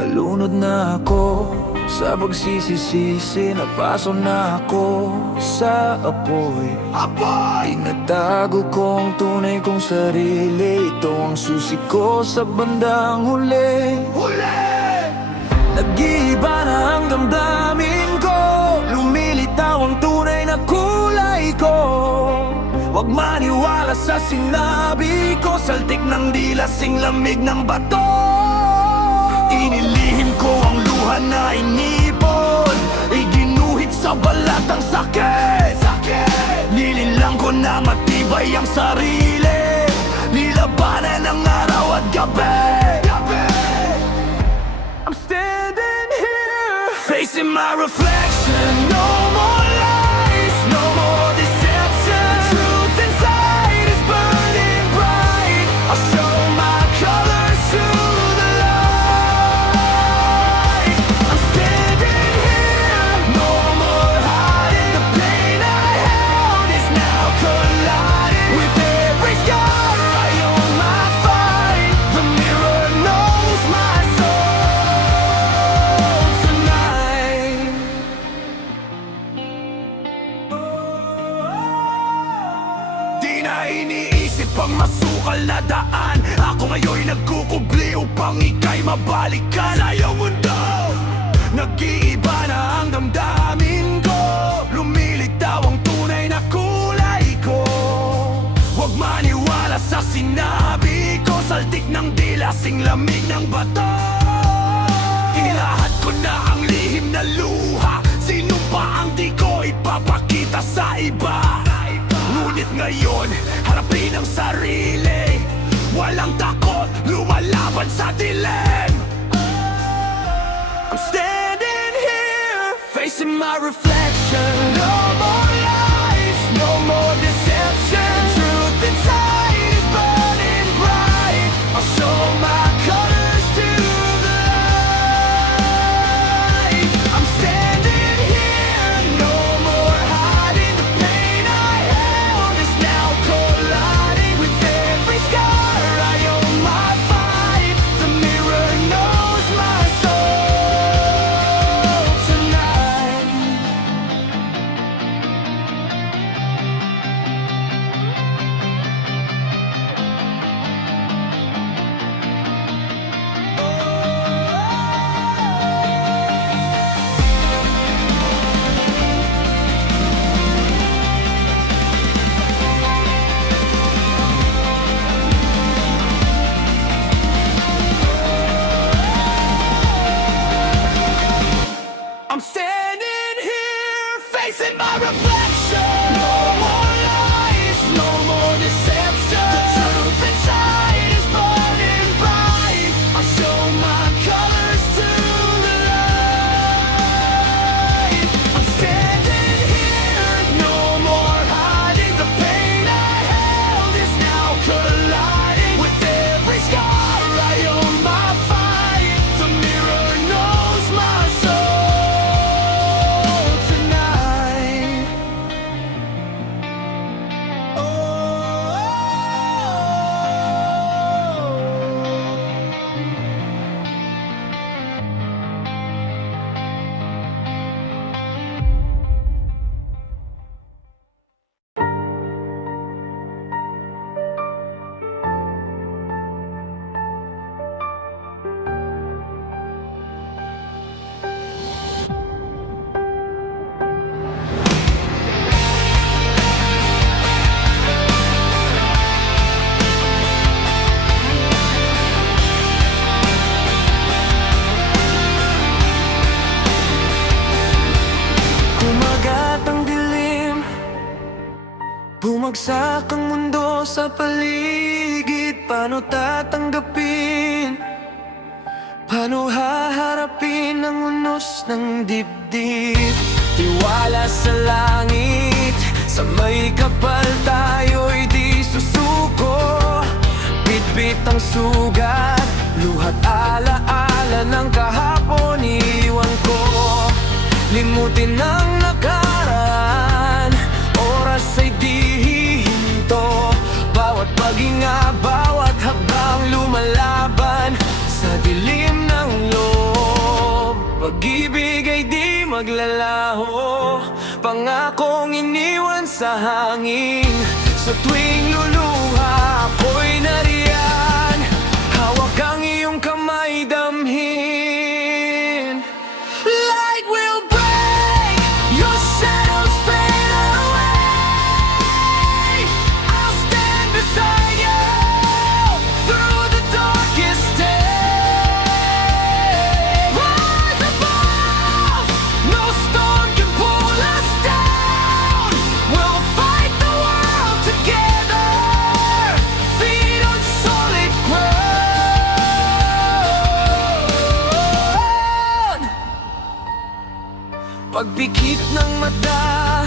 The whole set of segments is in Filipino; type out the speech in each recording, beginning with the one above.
Nalunod na ako sa pagsisisisi, napaso na ako sa apoy. Tinatago ko ang tunay kong sarili, ito ang susi ko sa bandang huli. Nag-iiba na ang damdamin ko, lumilitaw ang tunay na kulay ko. Huwag maniwala sa sinabi ko, saltik ng dila, sing lamig ng bato. Inilihim ko ang luha na inipon, iginuhit sa balat ang sakit. Nilinlang ko na matibay ang sarili, nilabanan ang araw at gabi. I'm standing here, facing my reflection. No more lies, no more deception. Truth inside is burning bright. I'll show my colors to the light. I'm standing here, no more hiding. The pain I held is now colliding. With every scar I own my fight. The mirror knows my soul tonight. Di na iniisip ang masukal na daan. Ako ngayon'y nagkukubli upang ika'y mabalikan. Sa iyong mundo, nag-iiba na ang damdamin ko, lumilitaw ang tunay na kulay ko. Huwag maniwala sa sinabi ko, saltik ng dila, sing lamig ng bato. Inilahad ko na ang lihim na luha, sinumpa ang di ko ipapakita sa iba. Ngunit ngayon, harapin ang sarili, walang takot, lumalaban sa dilim. I'm standing here, facing my reflection. No more lies, no more deception. Truth inside is burning bright. I'll show my colors to the light. I'm standing here, no more hiding. The pain I held is now colliding. With every scar I own my fight. The mirror knows my soul tonight. I'm standing here, facing my reflection. No more lies, no more deception. The truth inside is burning bright. I'll show my colors to the light. I'm standing here, no more hiding. The pain I held is now colliding. With every scar I own my fight. The mirror knows my soul tonight. Kumagat ang dilim, bumagsak ang mundo sa paligid. Paano tatanggapin? Paano haharapin ang unos ng dibdib? Tiwala sa langit, sa may kapal tayo'y di susuko. Bitbit ang sugat, luhat alaala ng kahapon iwan ko. Limutin ang nakaraan, oras ay di hihinto. Bawat paghinga, bawat hakbang lumalaban sa dilim ng loob. Pag-ibig ay di maglalaho, pangakong iniwan sa hangin. Sa tuwing luluha, ako'y nariyan, hawak ang iyong kamay, damhin. Light will break, your shadows fade away. I'll stand beside you through the darkest day. Rise above, no storm can pull us down. We'll fight the world together, feet on solid ground. Pagpikit ng mata,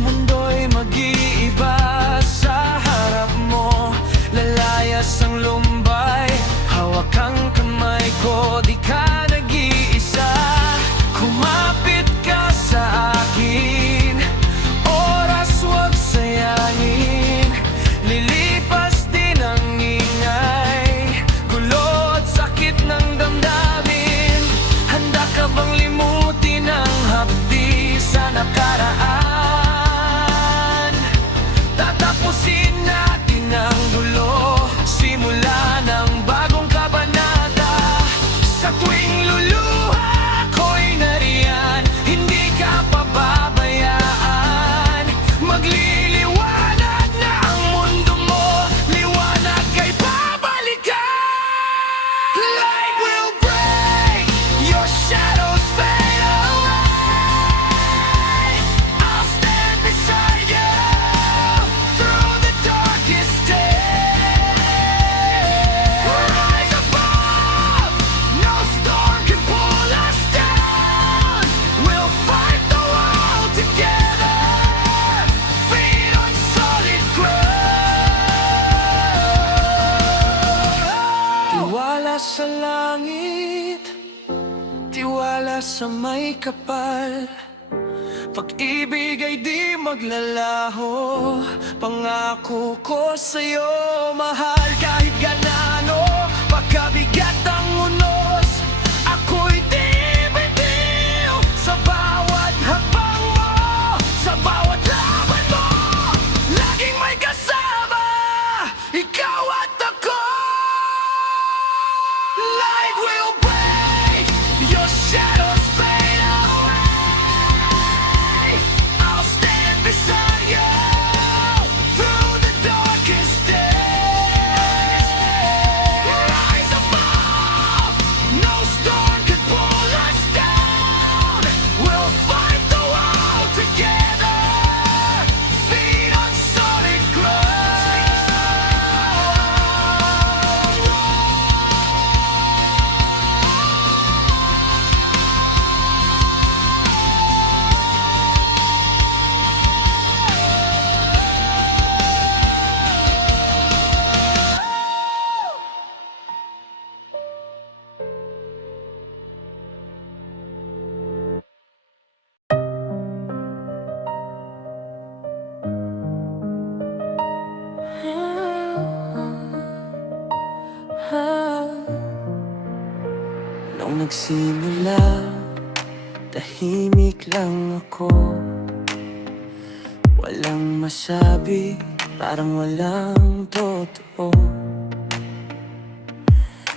mundo'y mag-iiba. Sa harap mo, lalayas ang lumbay. Hawak ang kamay ko, di ka nag-iisa. Kumapit ka sa akin, oras huwag sayangin. Lilipas din ang ingay, gulo at sakit ng damdamin. Handa ka bang limutin ang hapdi sa nakaraan? Tatapusin natin ang gulo, simula ng bagong kabanata. Sa tuwing luluha, ako'y nariyan, hindi ka pababayaan. Magliliwanag na ang mundo mo, liwanag kay babalikan. Light will break, your shadows fade away. I'll stand beside you through the darkest day. Rise above, no storm can pull us down. We'll fight the world together, feet on solid ground. Tiwala sa langit, tiwala sa may kapal. Pag-ibig ay di maglalaho, pangako ko sa'yo, mahal. Kahit ganano, pagkabigat ang unos, ako'y di bitiw. Sa bawat hakbang mo, sa bawat laban mo, laging may kasama, ikaw at ako. Light will break, your shadows fade away. I'll stand beside you through the darkest day. Rise above, no storm can pull us down. We'll fight the world together, feet on solid ground. Nung nagsimula, tahimik lang ako. Walang masabi, parang walang totoo.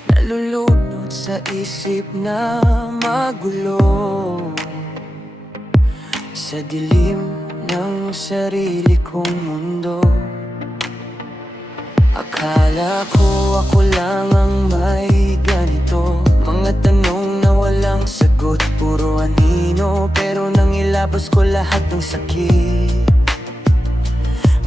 Nalulunod sa isip na magulo, sa dilim ng sarili kong mundo. Akala ko ako lang ang may ganito, mga tanong na walang sagot, puro anino. Pero nang ilabas ko lahat ng sakit,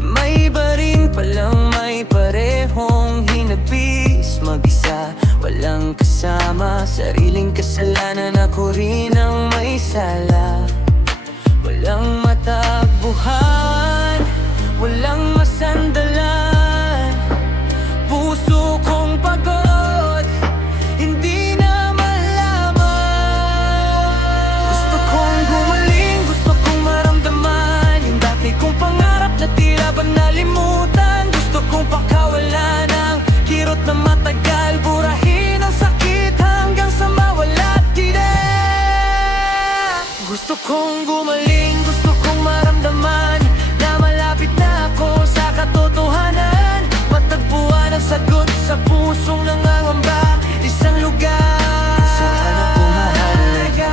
may iba rin palang may parehong hinabis. Mag-isa, walang kasama, sariling kasalanan, ako rin ang may sala. Walang matakbuhan, walang masandalan, puso kong pagod, hindi na malaman. Gusto kong gumaling, gusto kong maramdaman yung dati kong pangarap na tila ba nalimutan. Gusto kong pakawalan ang kirot na matagal, burahin ang sakit hanggang sa mawala. Di kong gumaling, gusto kong maramdaman na malapit na ako sa katotohanan. Matagpuan ang sagot sa pusong nangangamba, isang lugar saan ako mahalaga.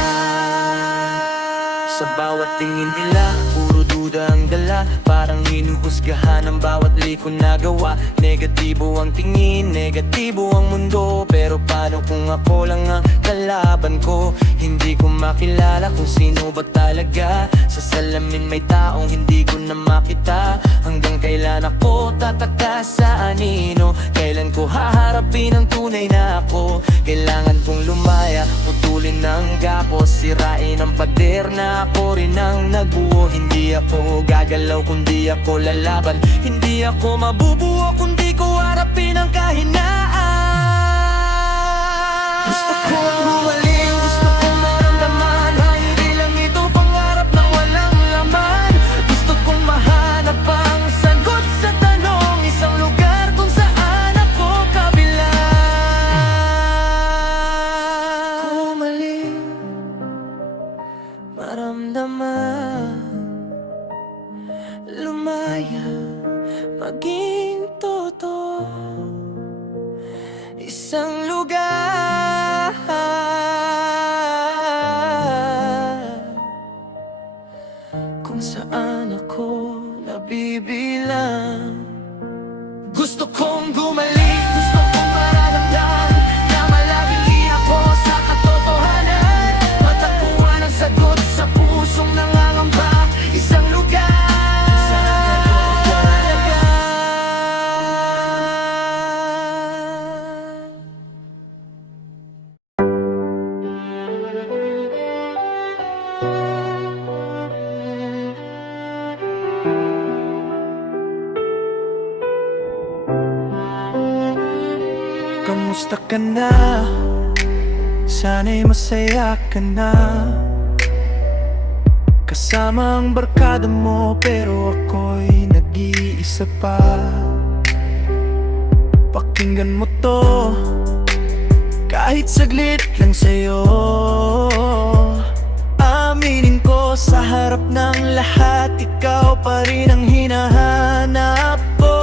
Sa bawat tingin nila, puro duda ang dala, parang hinuhusgahan ang bawat liko na gawa. Negatibo ang tingin, negatibo ang mundo, pero paano kung ako lang ang kalaban ko? Hindi ko makilala kung sino ba talaga. Sa salamin may taong hindi ko na makita. Hanggang kailan ako tatakas sa anino? Kailan ko haharapin ang tunay na ako? Kailangan kong lumaya, putulin ng gapos, sirain ang pader na ako rin ang nagbuo. Hindi ako gagalaw kundi ako lalaban, hindi ako mabubuo kundi ko harapin ang kahinaan. Gusto kong humaling, gusto kong maramdaman na hindi lang ito pangarap na walang laman. Gusto kong mahanap ang sagot sa tanong, isang lugar kung saan ako kabilang. Humaling, maramdaman, lumaya, maging totoo, isang lugar kung saan ako nabibilang. Gusto kong gumaling, gusto kong maramdaman na malaging ako sa katotohanan. Matagpuan ang sagot sa pusong nangangamba, isang lugar saan ako mahalaga. Kamusta ka na? Sana'y masaya ka na. Kasama ang barkada mo pero ako'y nag-iisa pa. Pakinggan mo to, kahit saglit lang sa'yo. Aminin ko sa harap ng lahat, ikaw pa rin ang hinahanap ko.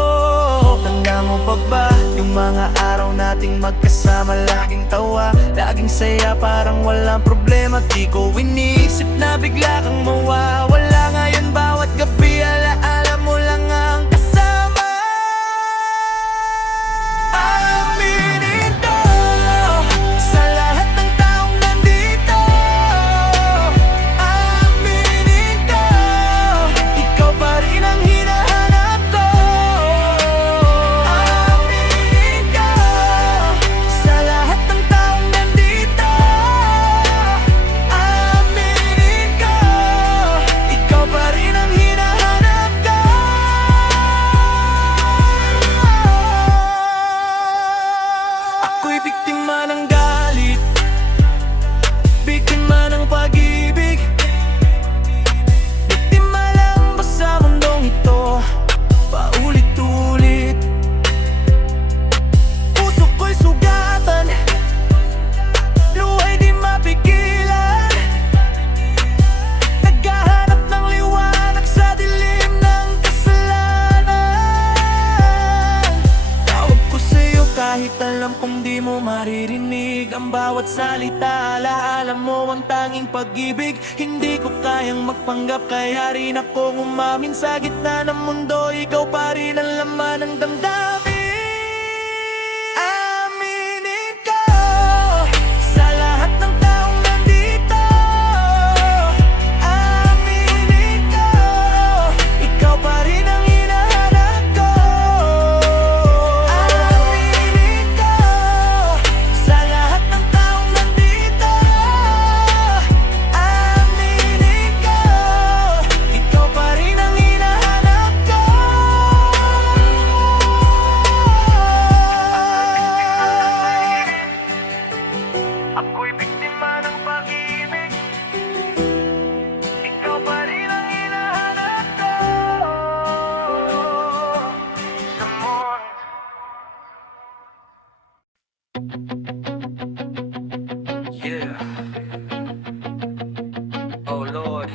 Tanda mo pa ba yung mga araw nating magkasama? Laging tawa, laging saya, parang walang problema. Di ko inisip na bigla kang mawawala. Ngayon bawat gabi alaala mo lang ang kasama. Aminin ko sa lahat ng taong nandito. Aminin ko, ikaw pa rin ang hinahanap ko. Aminin ko sa lahat ng taong nandito. Aminin ko, ikaw pa rin ang hinahanap ko. Ako'y biktima ng galit, biktima ng pag-ibig. Biktima lang ba sa mundong ito, paulit-ulit? Puso ko'y sugatan, luha'y di mapigilan. Naghahanap ng liwanag sa dilim ng kasalanan. Tawag ko sa'yo kahit alam kong di mo maririnig ang bawat salita. Alaala mo ang tanging pag-ibig. Hindi ko kayang magpanggap, kaya rin ako umamin. Sa gitna ng mundo, ikaw pa rin ang laman ng damdamin. Aminin ko sa lahat ng taong nandito. Aminin ko, ikaw pa rin ang hinahanap ko. Aminin ko sa lahat ng taong nandito. Aminin ko, ikaw pa rin ang hinahanap ko. Ako'y biktima ng pag-ibig, ikaw pa rin ang hinahanap ko. Sa mundo. Yeah. Oh Lord.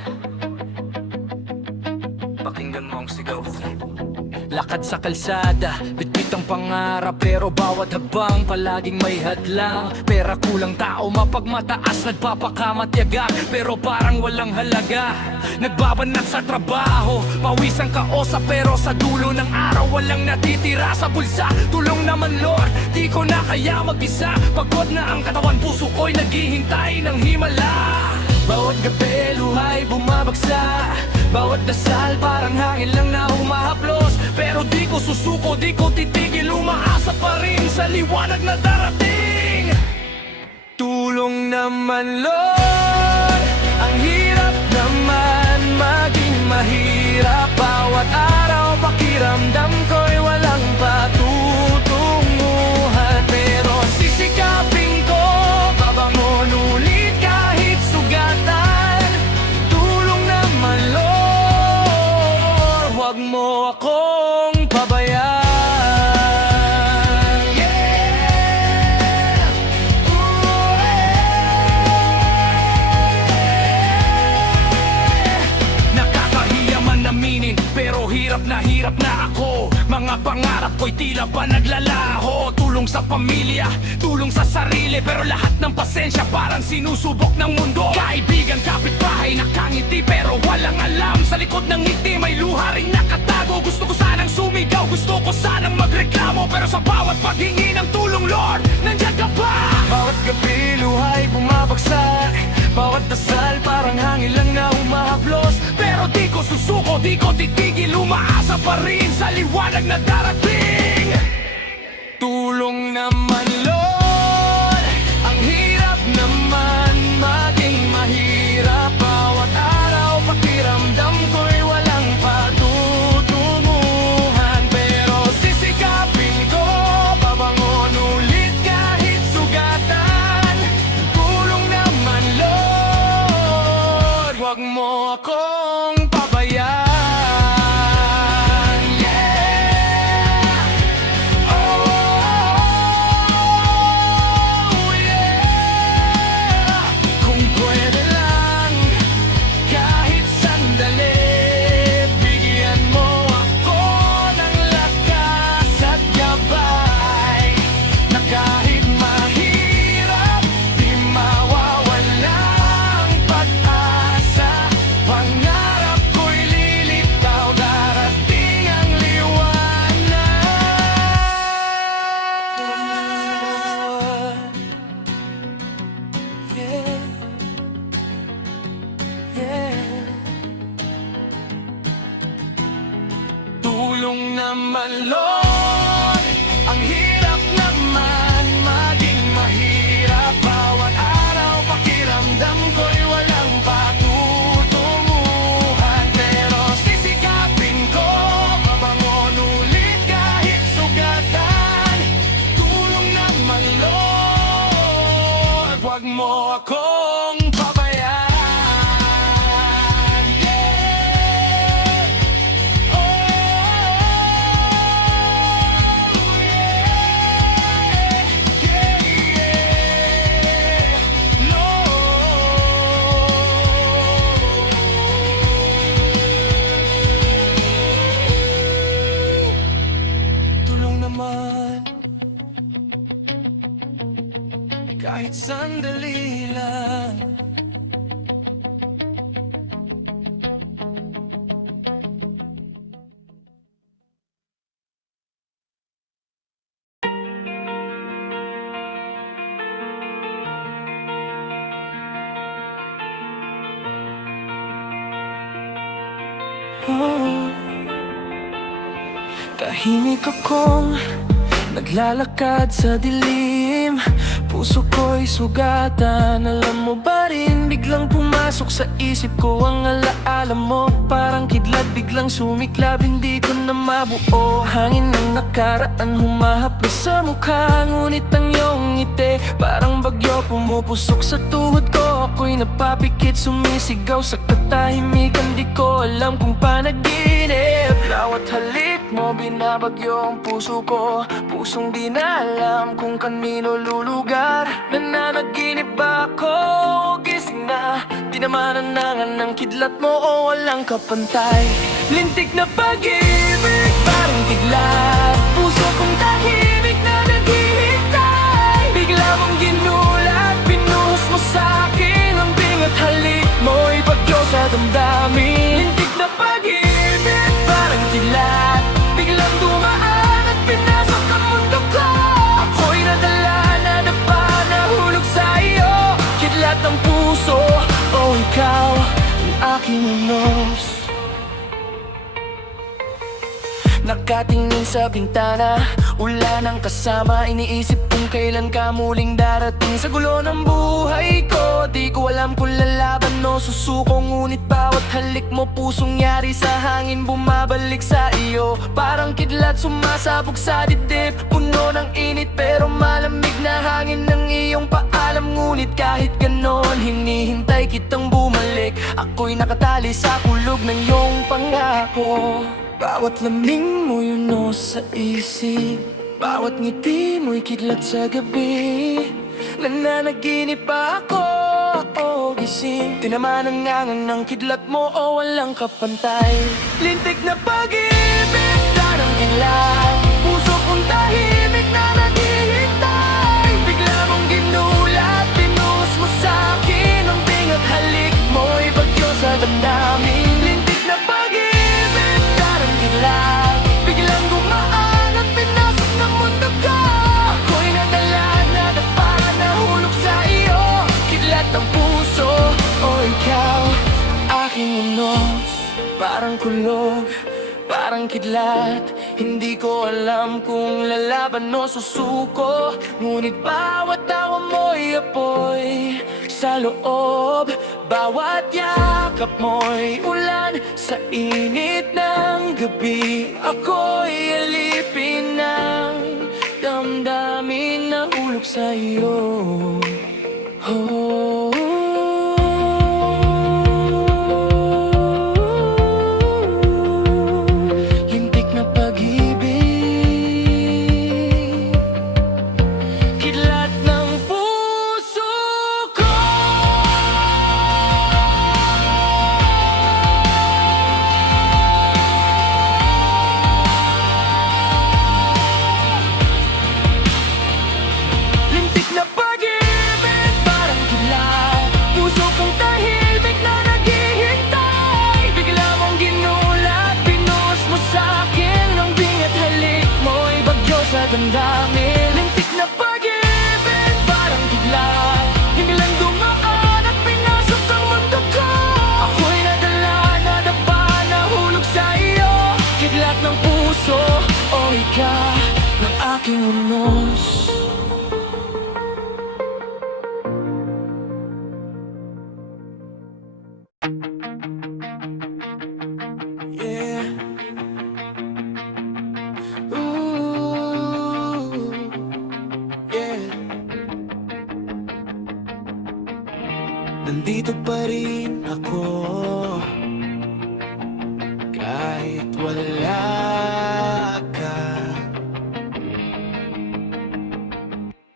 Naglalakad sa kalsada, bitbit ang pangarap, pero bawat habang palaging may hadlang. Pera kulang, tao mapagmataas, nagpapakamatyaga, pero parang walang halaga. Nagbabanat sa trabaho, pawis ang kaosa, pero sa dulo ng araw walang natitira sa bulsa. Tulong naman Lord, di ko na kaya mag-isa. Pagod na ang katawan, puso ko'y naghihintay ng himala. Bawat gabi, luhay bumabagsak. Bawat dasal, parang hangin lang na humahaplos. Pero di ko susuko, di ko titigil, umaasa pa rin sa liwanag na darating. Tulong naman Lord, ang hirap naman maging mahirap. Bawat araw pakiramdam ko'y walang patutunguhan. Pero sisikapin ko, babangon ulit kahit sugatan. Tulong naman Lord, huwag mo akong pabayaan. Pero hirap na ako. Mga pangarap ko'y tila ba naglalaho. Tulong sa pamilya, tulong sa sarili, pero lahat ng pasensya parang sinusubok ng mundo. Kaibigan, kapitbahay, nakangiti pero walang alam. Sa likod ng ngiti may luha ring nakatago. Gusto ko sanang sumigaw, gusto ko sanang magreklamo, pero sa bawat paghingi ng tulong Lord, nandiyan ka pa. Bawat gabi luhay bumabagsak. Bawat dasal parang hangin lang na humahaplos. Pero di ko susuko, di ko titigil, umaasa pa rin sa liwanag na darating. Tulong naman Lord, ang hirap naman maging mahirap. Bawat araw pakiramdam ko'y walang patutunguhan. Pero sisikapin ko, babangon ulit kahit sugatan. Tulong naman Lord, huwag mo akong pabayaan. Tulong naman Lord, ang hirap naman maging mahirap. Bawat araw pakiramdam ko'y walang patutunguhan. Pero sisikapin ko, babangon ulit kahit sugatan. Tulong naman Lord, huwag mo akong pabayaan. Kahit sandali lang. Tahimik akong naglalakad sa dilim. Puso ko'y sugatan. Alam mo ba rin, biglang pumasok sa isip ko ang alaala mo. Parang kidlat biglang sumiklab, hindi ko na mabuo. Hangin ng nakaraan humahaplos sa mukha. Ngunit ang iyong ngiti parang bagyo pumupusok sa tuhod ko. Ako'y napapikit, sumisigaw sa katahimikan. Di ko alam kung panaginip. Bawat halik mo binabagyo ang puso ko. Pusong di na alam kung kanino lulugar. Nananaginip ba ako o gising na? Di naman nanangan ng kidlat mo o walang kapantay. Lintik na pag-ibig, parang kidlat. Puso kong tahimik na naghihintay. Bigla mong ginulat, pinuhos mo sa'kin ang bingat halik mo'y bagyo sa damdamin. Lintik na pag-ibig, parang kidlat, biglang dumaan at pinasok ang mundo ko. Ako'y nadala, nadapa, nahulog sa iyo. Kidlat ng puso, oh ikaw ang aking unos. Nakatingin sa bintana, wala nang kasama. Iniisip kung kailan ka muling darating sa gulo ng buhay ko. Di ko alam kung lalaban o susuko, ngunit bawat halik mo pusong yari sa hangin, bumabalik sa iyo. Parang kidlat sumasabog sa dibdib, puno ng init pero malamig na hangin ng iyong paalam. Ngunit kahit ganon, hinihintay kitang bumalik. Ako'y nakatali sa kulog ng iyong pangako. Bawat lamig mo yun o sa isip, bawat ngiti mo'y kidlat sa gabi. Nananaginip pa ako, gising. Tinamaan ang ngangan ng kidlat mo o walang kapantay. Lintik na pag-ibig, darang kidlat. Puso kong tahimik na naghihintay. Bigla mong ginulat, pinuhos mo sa'kin ang bingat halik mo'y bagyo sa damdamin. Lintik na pag-ibig, darang kidlat, biglang gumaan at pinasok ng mundo ko. Ako'y nadala, nadapa, nahulog sa iyo. Kidlat ng puso, oh ikaw aking unos. Parang kulog, parang kidlat, hindi ko alam kung lalaban o susuko. Ngunit bawat tawa mo'y apoy sa loob, bawat yakap mo'y ulan sa init ng gabi. Ako'y alipin ng damdamin na hulog sa iyo. Oh. Lintik na pag-ibig, kidlat ng puso ko. Lintik na pag-ibig, parang kidlat. Puso kong tahimik na naghihintay. Bigla mong ginulat, pinuhos mo sa'kin ang bingat halik mo'y bagyo sa damdamin. Lintik na pag-ibig, parang kidlat, biglang dumaan at pinasok ang mundo ko. Ako'y nadala, nadapa, nahulog sa iyo. Kidlat ng puso, oh ikaw ng aking unos. Yeah. Ooh. Yeah. Nandito pa rin ako kahit wala ka.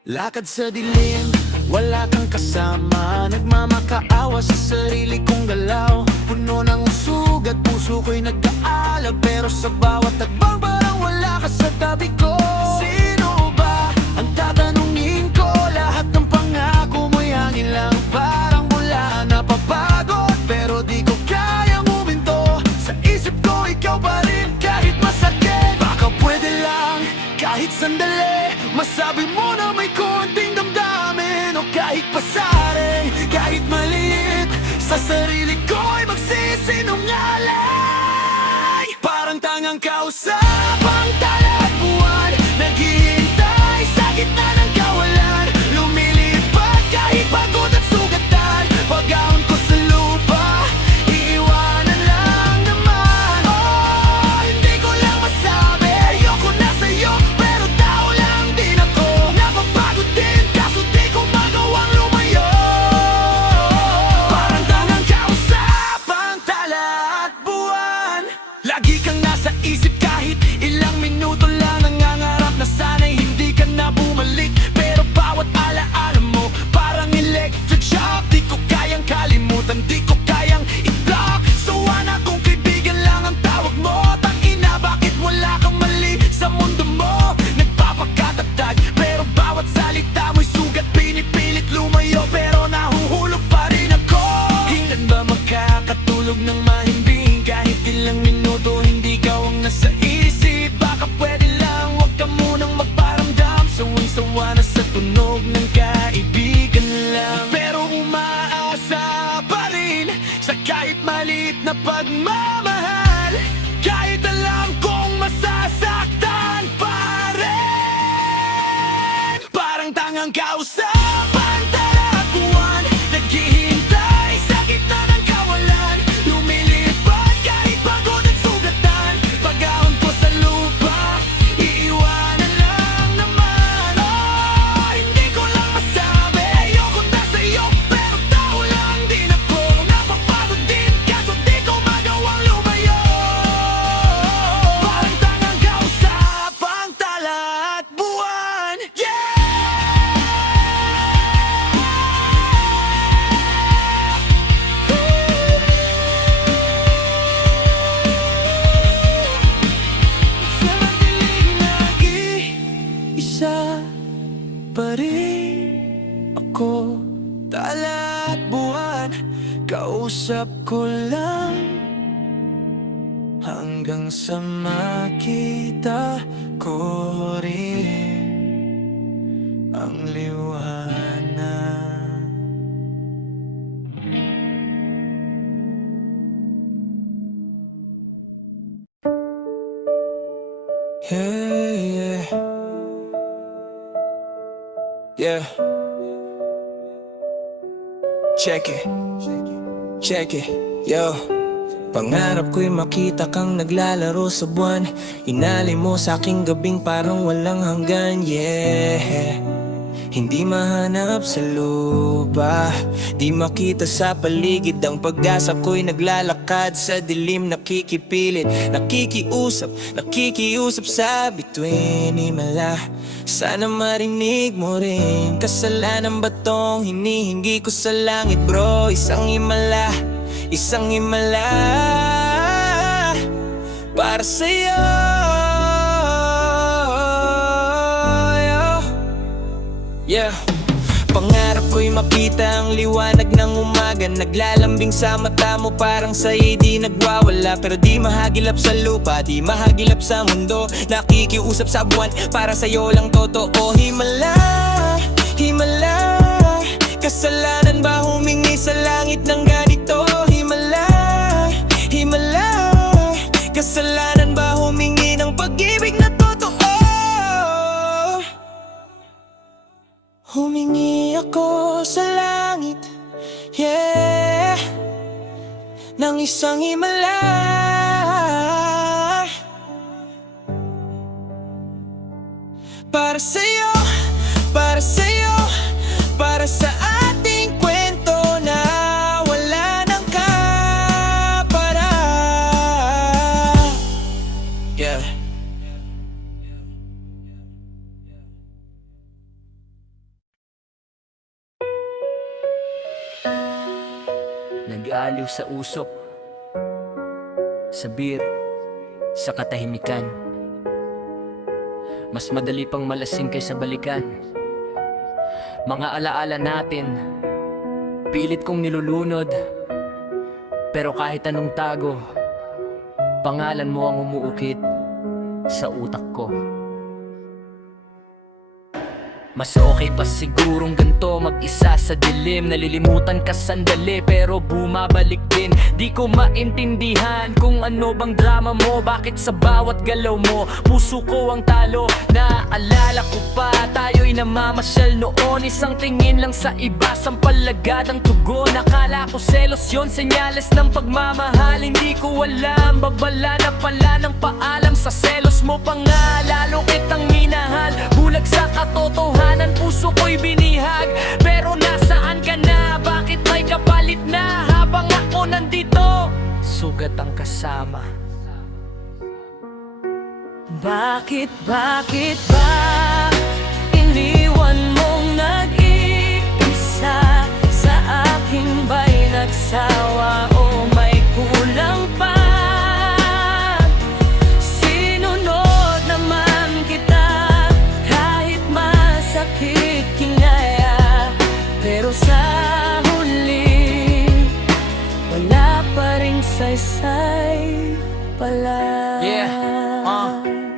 Lakad sa dilim, wala kang kasama. Nagmamakaawa sa sarili kong galaw. Puno ng usog at puso ko'y nag-aalab. Pero sa bawat tagbang parang wala ka sa tabi ko. Sino ba ang tatanungin ko? Lahat ng pangako mo'y hangin lang, parang wala na papagod. Pero di ko kayang huminto, sa isip ko ikaw pa rin kahit masakit. Baka pwede lang, kahit sandali, masabi mo na may konting damdamin. O kahit pasaring, kahit maliit, sa sarili ko'y magsisinungaling. Parang tangang kausap ang tala at buwan, naghihintay sa gitna ng kawalan. Lumilipad kahit pagod at sugatan, pag-ahon ko sa lupa, iiwanan lang naman. Oh, hindi ko lang masabi, ayoko na sa'yo, pero tao lang din ako. Napapagod din, kaso di ko magawang lumayo. Parang tangang kausap ang tala at buwan, lagi kang nasa isip kahit loob ng kaibigan lang. Pero umaasa pa rin sa kahit maliit na pagmamahal. Kahit alam kong masasaktan pa rin. Parang tangang kausapan, buwan naghihintay sa gitna ng kawalan. Lumilipad kahit pagod at sugatan. Pag-ahon ko sa lupa, iiwanan lang naman. Oh, hindi ko lang masabi, ayoko na sa'yo, pero tao lang din ako. Napapagod din, kaso di ko magawang lumayo. Parang tangang kausapang tala at buwan. Sa madilim nag-iisa pa rin ako, tala at buwan, kausap ko lang hanggang sa makita ko rin ang liwanag. Yeah, yeah. Check it, yo. Pangarap ko'y makita kang naglalaro sa buwan. Inalay mo sa aking gabing parang walang hanggan, yeah. Hindi mahanap sa lupa, di makita sa paligid. Ang pag-asa ko'y naglalakad sa dilim, nakikipilit, nakikiusap sa bituin himala. Sana marinig mo rin, kasalanan ba tong hinihingi ko sa langit, bro? Isang himala para sa'yo. Yeah. Pangarap ko'y makita ang liwanag ng umaga, naglalambing sa mata mo parang sa'yo'y di nagwawala. Pero di mahagilap sa lupa, di mahagilap sa mundo, nakikiusap sa buwan, para sa'yo lang totoo. Himala, kasalanan ba humingi sa langit ng ganito? Himala, kasalanan ba humingi ng pag-ibig na totoo? Humingi ako sa langit, yeah, ng isang himala, para sa'yo, para sa'yo, para sa ating kwento na wala nang kapara. Yeah. Nag-aaliw sa usok, sa beer, sa katahimikan. Mas madali pang malasing kaysa balikan. Mga alaala natin, pilit kong nilulunod. Pero kahit anong tago, pangalan mo ang umuukit sa utak ko. Mas okay pa sigurong ganto, mag-isa sa dilim. Nalilimutan ka sandali pero bumabalik din. Di ko maintindihan kung ano bang drama mo, bakit sa bawat galaw mo puso ko ang talo. Naaalala ko pa, tayo'y namamasyal noon. Isang tingin lang sa iba, sampalagad ang tugon. Akala ko selos yun, senyales ng pagmamahal. Hindi ko alam, babala na pala ng paalam. Sa selos mo pa nga, lalo kitang minahal. Bulag sa katotohanan, puso ko'y binihag. Pero nasaan ka na? Bakit may kapalit na? Habang ako nandito, sugat ang kasama. Bakit ba iniwan mong nag-iisa? Sa akin ba'y nagsawa o may kulang pa? Sinunod naman kita kahit masakit kinaya. Pero sa huli, wala pa ring saysay pala.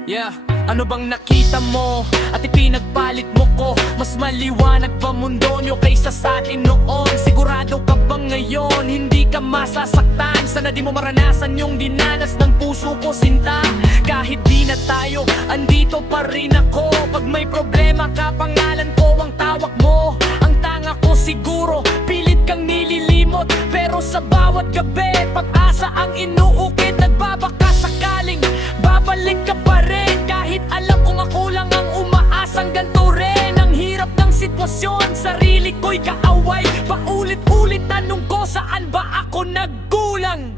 Yeah. Ano bang nakita mo at ipinagpalit mo ko? Mas Mas maliwanag pa mundo nyo kaysa sa atin noon. Sigurado ka bang ngayon hindi ka masasaktan? Sana di mo maranasan yung dinanas ng puso ko, sinta. Kahit di na tayo, andito pa rin ako. Pag may problema ka, pangalan ko ang tawag mo. Ang tanga ko siguro, pilit kang nililimot. Pero sa bawat gabi, pag-asa ang inuukit. Nagbabaka sakaling babalik ka pa rin. Kahit alam kong ako lang ang umaasang ganito rin. Ang hirap ng sitwasyon, sarili ko'y kaaway. Paulit-ulit tanong ko, saan ba ako nagkulang?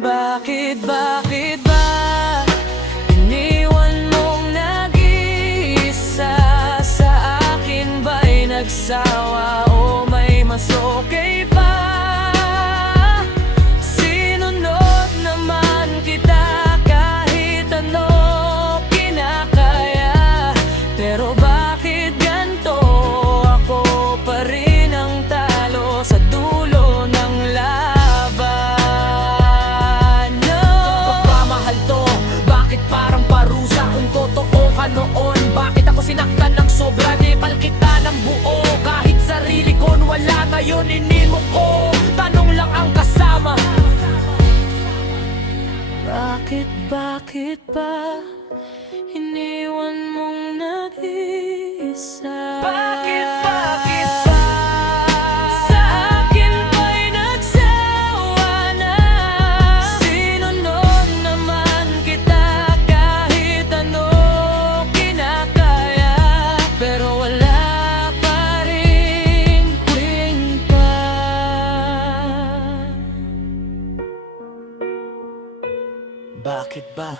Bakit ba iniwan mong nag-iisa? Sa akin ba'y nagsawa o may mas okay pa? Sinunod naman kita kahit ano kinakaya. Pero bakit ganito? Ako pa rin ang talo sa dulo ng laban. No. Pagmamahal to, bakit parang parusa? Kung totoo ka noon, bakit ako sinaktan ng sobra? Nipal kita ng buo, kahit sarili ko wala. Ngayon inimo ko, tanong lang ang kasama. Bakit ba iniwan mong nag-iisa? Bakit ba sa akin ba'y nagsawa na? Sinunod naman kita kahit ano kinakaya. Pero wala pa rin kwenta. Bakit ba?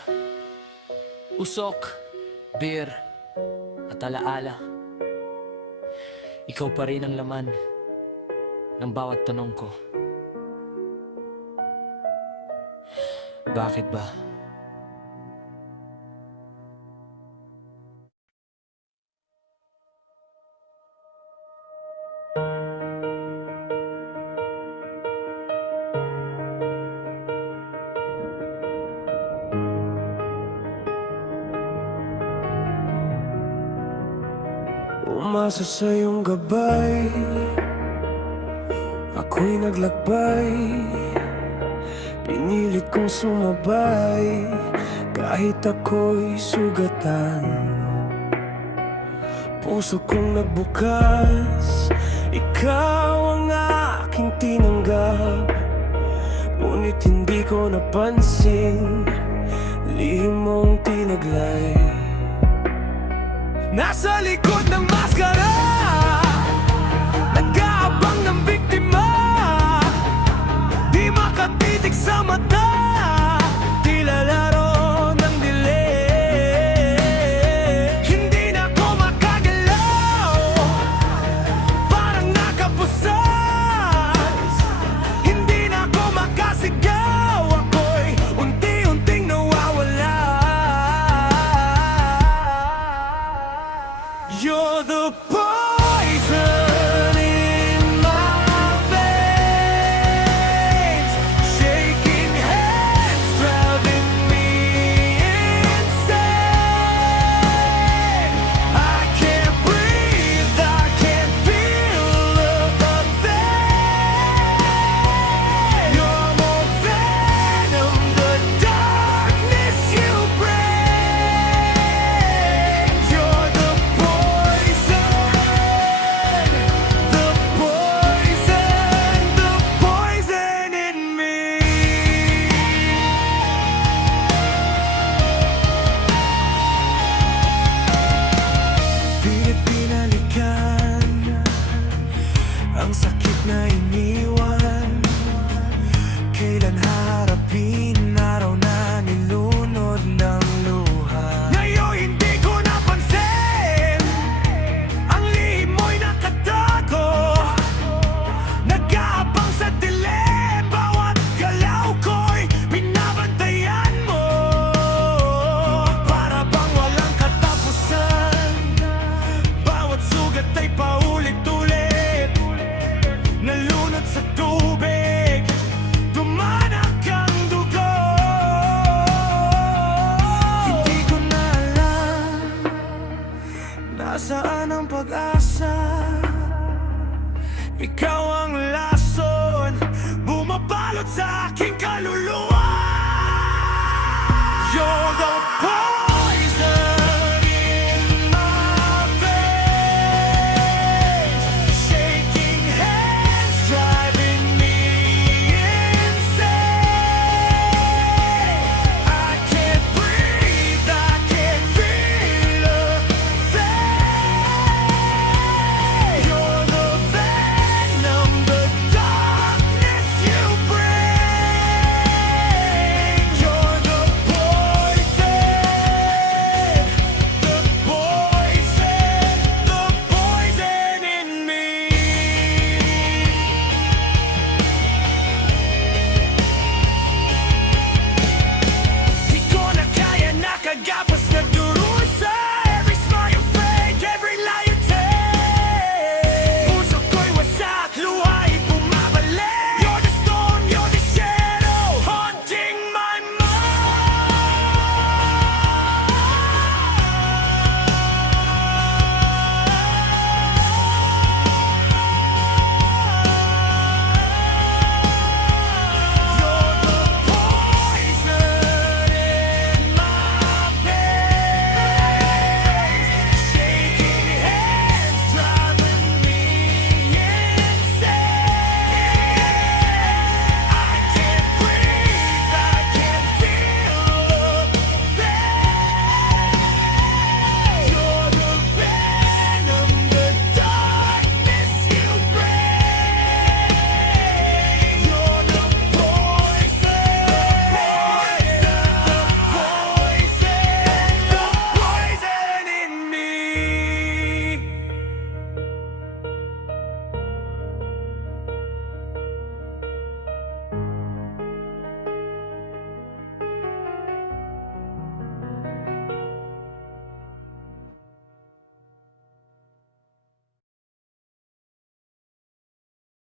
Usok, beer, at alaala. Ikaw pa rin ang laman ng bawat tanong ko. Bakit ba? Umasa sa iyong gabay, ako'y naglakbay. Pinilit kong sumabay, kahit ako'y sugatan. Puso kong nagbukas, ikaw ang aking tinanggap. Ngunit hindi ko napansin, lihim mong tinaglay. Nasa likod ng maskara, nag-aabang ng biktima. Di makatitig sa mata, tila laro ng dilim. Hindi na ako makagalaw, parang nakapusas. Hindi na ako makasigaw, ako'y unti-unting nawawala. You're the poison in my veins, shaking hands, driving me insane. I can't breathe, I can't feel a thing. You're more venom, the darkness you bring. You're the poison. Nasaan ang pag-asa? Ikaw ang lason, bumapalot sa aking kaluluwa. You're the